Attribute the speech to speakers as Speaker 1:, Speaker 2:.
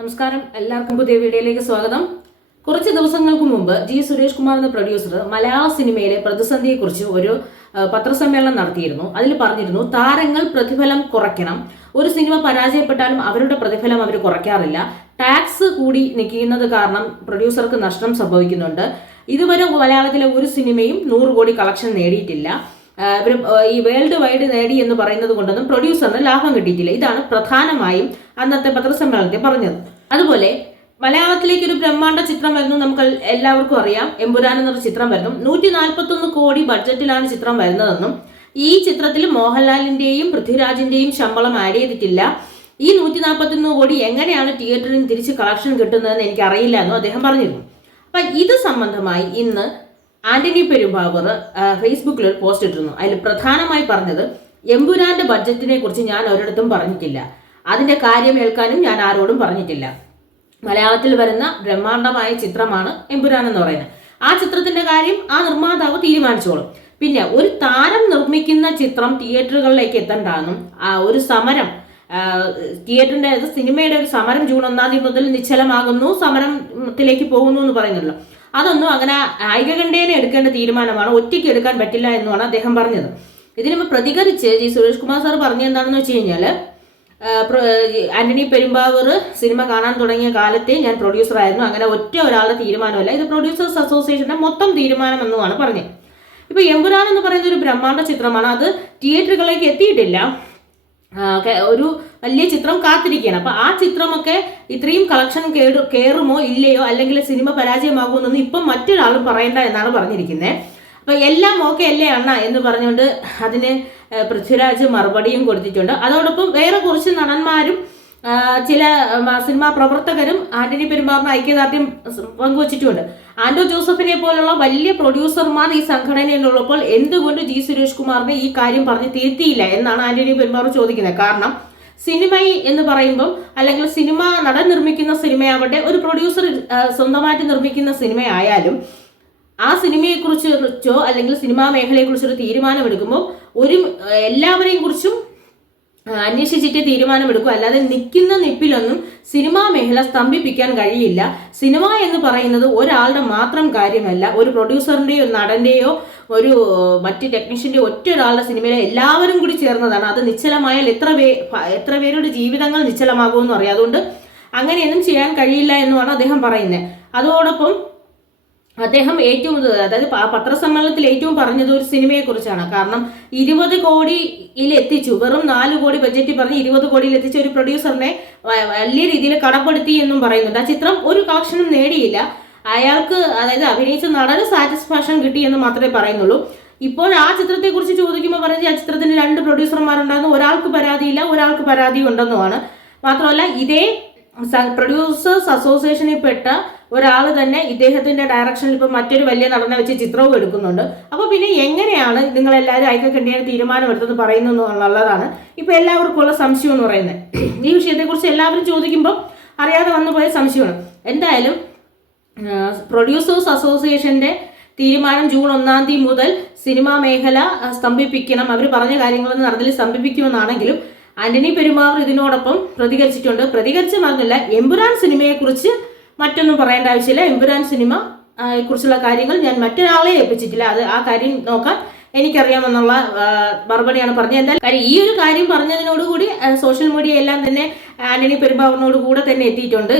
Speaker 1: നമസ്കാരം. എല്ലാവർക്കും പുതിയ വീഡിയോയിലേക്ക് സ്വാഗതം. കുറച്ച് ദിവസങ്ങൾക്ക് മുമ്പ് ജി സുരേഷ് കുമാർ എന്ന പ്രൊഡ്യൂസർ മലയാള സിനിമയിലെ പ്രതിസന്ധിയെക്കുറിച്ച് ഒരു പത്രസമ്മേളനം നടത്തിയിരുന്നു. അതിൽ പറഞ്ഞിരുന്നു താരങ്ങൾ പ്രതിഫലം കുറയ്ക്കണം. ഒരു സിനിമ പരാജയപ്പെട്ടാലും അവരുടെ പ്രതിഫലം അവർ കുറയ്ക്കാറില്ല. ടാക്സ് കൂടി നിൽക്കുന്നത് കാരണം പ്രൊഡ്യൂസർക്ക് നഷ്ടം സംഭവിക്കുന്നുണ്ട്. ഇതുവരെ മലയാളത്തിലെ ഒരു സിനിമയും നൂറ് കോടി കളക്ഷൻ നേടിയിട്ടില്ല. ഇവർ ഈ വേൾഡ് വൈഡ് നേടി എന്ന് പറയുന്നത് കൊണ്ടൊന്നും പ്രൊഡ്യൂസറിന് ലാഭം കിട്ടിയിട്ടില്ല. ഇതാണ് പ്രധാനമായും അന്നത്തെ പത്രസമ്മേളനത്തിൽ പറഞ്ഞത്. അതുപോലെ മലയാളത്തിലേക്ക് ഒരു ബ്രഹ്മാണ്ഡ ചിത്രം വരുന്നു നമുക്ക് എല്ലാവർക്കും അറിയാം. എമ്പുരാൻ എന്നൊരു ചിത്രം വരുന്നു. നൂറ്റി നാൽപ്പത്തൊന്ന് കോടി ബഡ്ജറ്റിലാണ് ചിത്രം വരുന്നതെന്നും ഈ ചിത്രത്തിൽ മോഹൻലാലിന്റെയും പൃഥ്വിരാജിന്റെയും ശമ്പളം ആഡ് ചെയ്തിട്ടില്ല. ഈ നൂറ്റി നാൽപ്പത്തൊന്ന് കോടി എങ്ങനെയാണ് തിയേറ്ററിന് തിരിച്ച് കളക്ഷൻ കിട്ടുന്നതെന്ന് എനിക്ക് അറിയില്ല എന്നും അദ്ദേഹം പറഞ്ഞിരുന്നു. അപ്പൊ ഇത് സംബന്ധമായി ഇന്ന് ആന്റണി പെരുമ്പാവർ ഫേസ്ബുക്കിൽ ഒരു പോസ്റ്റ് ഇട്ടിരുന്നു. അതിൽ പ്രധാനമായി പറഞ്ഞത് എമ്പുരാന്റെ ബഡ്ജറ്റിനെ കുറിച്ച് ഞാൻ ഒരിടത്തും പറഞ്ഞിട്ടില്ല. അതിന്റെ കാര്യം ഏൽക്കാനും ഞാൻ ആരോടും പറഞ്ഞിട്ടില്ല. മലയാളത്തിൽ വരുന്ന ബ്രഹ്മാണ്ഡമായ ചിത്രമാണ് എമ്പുരാൻ എന്ന് പറയുന്നത്. ആ ചിത്രത്തിന്റെ കാര്യം ആ നിർമ്മാതാവ് തീരുമാനിച്ചോളും. പിന്നെ ഒരു താരം നിർമ്മിക്കുന്ന ചിത്രം തിയേറ്ററുകളിലേക്ക് എത്തണ്ടെന്നും ഒരു സമരം തിയേറ്ററിന്റെ സിനിമയുടെ ഒരു സമരം ജൂൺ ഒന്നാം തീയതി മുതൽ നിശ്ചലമാകുന്നു സമരത്തിലേക്ക് പോകുന്നു എന്ന് പറയുന്നല്ലോ അതൊന്നും അങ്ങനെ ഐകകണ്ഠേന എടുക്കേണ്ട തീരുമാനമാണ് ഒറ്റയ്ക്ക് എടുക്കാൻ പറ്റില്ല എന്നുമാണ് അദ്ദേഹം പറഞ്ഞത്. ഇതിന് പ്രതികരിച്ച് ജി സുരേഷ് കുമാർ സാർ പറഞ്ഞ എന്താണെന്ന് വെച്ച് കഴിഞ്ഞാൽ ആന്റണി പെരുമ്പാവൂർ സിനിമ കാണാൻ തുടങ്ങിയ കാലത്തെ ഞാൻ പ്രൊഡ്യൂസർ ആയിരുന്നു. അങ്ങനെ ഒറ്റ ഒരാളുടെ തീരുമാനമല്ല ഇത് പ്രൊഡ്യൂസേഴ്സ് അസോസിയേഷന്റെ മൊത്തം തീരുമാനം എന്നുമാണ് പറഞ്ഞത്. ഇപ്പൊ എമ്പുരാൻ എന്ന് പറയുന്ന ഒരു ബ്രഹ്മാണ്ട ചിത്രമാണ്. അത് തിയേറ്ററുകളിലേക്ക് എത്തിയിട്ടില്ല. ഒരു വലിയ ചിത്രം കാത്തിരിക്കുകയാണ്. അപ്പൊ ആ ചിത്രമൊക്കെ ഇത്രയും കളക്ഷൻ കയറുമോ ഇല്ലയോ അല്ലെങ്കിൽ സിനിമ പരാജയമാകുമോ എന്നൊന്നും ഇപ്പം മറ്റൊരാളും പറയണ്ട എന്നാണ് പറഞ്ഞിരിക്കുന്നത് അപ്പൊ എല്ലാം ഓക്കെ അല്ലേ അണ്ണ എന്ന് പറഞ്ഞുകൊണ്ട് അതിന് പൃഥ്വിരാജ് മറുപടിയും കൊടുത്തിട്ടുണ്ട്. അതോടൊപ്പം വേറെ കുറച്ച് നടന്മാരും ചില സിനിമാ പ്രവർത്തകരും ആന്റണി പെരുമാറിന് ഐക്യദാർഢ്യം പങ്കുവച്ചിട്ടുണ്ട്. ആന്റോ ജോസഫിനെ പോലുള്ള വലിയ പ്രൊഡ്യൂസർമാർ ഈ സംഘടനയിലുള്ളപ്പോൾ എന്തുകൊണ്ട് ജി സുരേഷ് കുമാറിനെ ഈ കാര്യം പറഞ്ഞ് തിരുത്തിയില്ല എന്നാണ് ആന്റണി പെരുമാർ ചോദിക്കുന്നത് കാരണം സിനിമ എന്ന് പറയുമ്പം അല്ലെങ്കിൽ സിനിമ നടൻ നിർമ്മിക്കുന്ന സിനിമയാവട്ടെ ഒരു പ്രൊഡ്യൂസർ സ്വന്തമായിട്ട് നിർമ്മിക്കുന്ന സിനിമയായാലും ആ സിനിമയെക്കുറിച്ചോ അല്ലെങ്കിൽ സിനിമാ മേഖലയെക്കുറിച്ച് ഒരു തീരുമാനമെടുക്കുമ്പോൾ ഒരു എല്ലാവരെയും കുറിച്ചും അന്വേഷിച്ചിട്ട് തീരുമാനമെടുക്കും. അല്ലാതെ നിൽക്കുന്ന നിപ്പിലൊന്നും സിനിമാ മേഖല സ്തംഭിപ്പിക്കാൻ കഴിയില്ല. സിനിമ എന്ന് പറയുന്നത് ഒരാളുടെ മാത്രം കാര്യമല്ല. ഒരു പ്രൊഡ്യൂസറിന്റെയോ നടന്റെയോ ഒരു മറ്റു ടെക്നീഷ്യന്റെ ഒറ്റ ഒരാളുടെ സിനിമയിലെ എല്ലാവരും കൂടി ചേർന്നതാണ്. അത് നിശ്ചലമായാൽ എത്ര പേ എത്ര പേരുടെ ജീവിതങ്ങൾ നിശ്ചലമാകുമെന്ന് അറിയാം. അതുകൊണ്ട് അങ്ങനെയൊന്നും ചെയ്യാൻ കഴിയില്ല എന്നുമാണ് അദ്ദേഹം പറയുന്നത്. അതോടൊപ്പം അദ്ദേഹം ഏറ്റവും അതായത് പത്രസമ്മേളനത്തിൽ ഏറ്റവും പറഞ്ഞത് ഒരു സിനിമയെ കുറിച്ചാണ് കാരണം ഇരുപത് കോടിയിൽ എത്തിച്ചു. വെറും നാല് കോടി ബഡ്ജറ്റ് പറഞ്ഞ് ഇരുപത് കോടിയിൽ എത്തിച്ച ഒരു പ്രൊഡ്യൂസറിനെ വലിയ രീതിയിൽ കടപ്പെടുത്തി എന്നും പറയുന്നുണ്ട്. ആ ചിത്രം ഒരു കളക്ഷനും നേടിയില്ല. അയാൾക്ക് അതായത് അഭിനയിച്ച നടന് സാറ്റിസ്ഫാക്ഷൻ കിട്ടി എന്ന് മാത്രമേ പറയുന്നുള്ളൂ. ഇപ്പോൾ ആ ചിത്രത്തെ കുറിച്ച് ചോദിക്കുമ്പോൾ പറഞ്ഞത് ആ ചിത്രത്തിന് രണ്ട് പ്രൊഡ്യൂസർമാരുണ്ടായിരുന്നു ഒരാൾക്ക് പരാതിയില്ല ഒരാൾക്ക് പരാതി ഉണ്ടെന്നുമാണ് മാത്രമല്ല ഇതേ പ്രൊഡ്യൂസേഴ്സ് അസോസിയേഷനിൽ പെട്ട ഒരാൾ തന്നെ ഇദ്ദേഹത്തിന്റെ ഡയറക്ഷനിൽ ഇപ്പൊ മറ്റൊരു വലിയ നടനെ വെച്ച് ചിത്രവും എടുക്കുന്നുണ്ട്. അപ്പൊ പിന്നെ എങ്ങനെയാണ് നിങ്ങൾ എല്ലാവരും തീരുമാനം തീരുമാനമെടുത്തത് പറയുന്നു എന്നുള്ളതാണ് ഇപ്പൊ എല്ലാവർക്കും ഉള്ള സംശയം എന്ന് പറയുന്നത്. ഈ വിഷയത്തെക്കുറിച്ച് എല്ലാവരും ചോദിക്കുമ്പോൾ അറിയാതെ വന്നുപോയ സംശയമാണ്. എന്തായാലും പ്രൊഡ്യൂസേഴ്സ് അസോസിയേഷന്റെ തീരുമാനം ജൂൺ ഒന്നാം തീയതി മുതൽ സിനിമാ മേഖല സ്തംഭിപ്പിക്കണം. അവർ പറഞ്ഞ കാര്യങ്ങളൊന്നും നടന്നിൽ സ്തംഭിപ്പിക്കുമെന്നാണെങ്കിലും ആന്റണി പെരുമാവർ ഇതിനോടൊപ്പം പ്രതികരിച്ചിട്ടുണ്ട്. പ്രതികരിച്ച് പറഞ്ഞില്ല എമ്പുരാൻ സിനിമയെക്കുറിച്ച് മറ്റൊന്നും പറയേണ്ട ആവശ്യമില്ല. എമ്പുരാൻ സിനിമ കുറിച്ചുള്ള കാര്യങ്ങൾ ഞാൻ മറ്റൊരാളെ ഏൽപ്പിച്ചിട്ടില്ല. അത് ആ കാര്യം നോക്കാൻ എനിക്കറിയാമെന്നുള്ള മറുപടിയാണ് പറഞ്ഞത്. എന്തായാലും കാര്യം ഈ ഒരു കാര്യം പറഞ്ഞതിനോടുകൂടി സോഷ്യൽ മീഡിയ എല്ലാം തന്നെ ആന്റണി പെരുമ്പാവൂരിനോട് കൂടെ തന്നെ എത്തിയിട്ടുണ്ട്.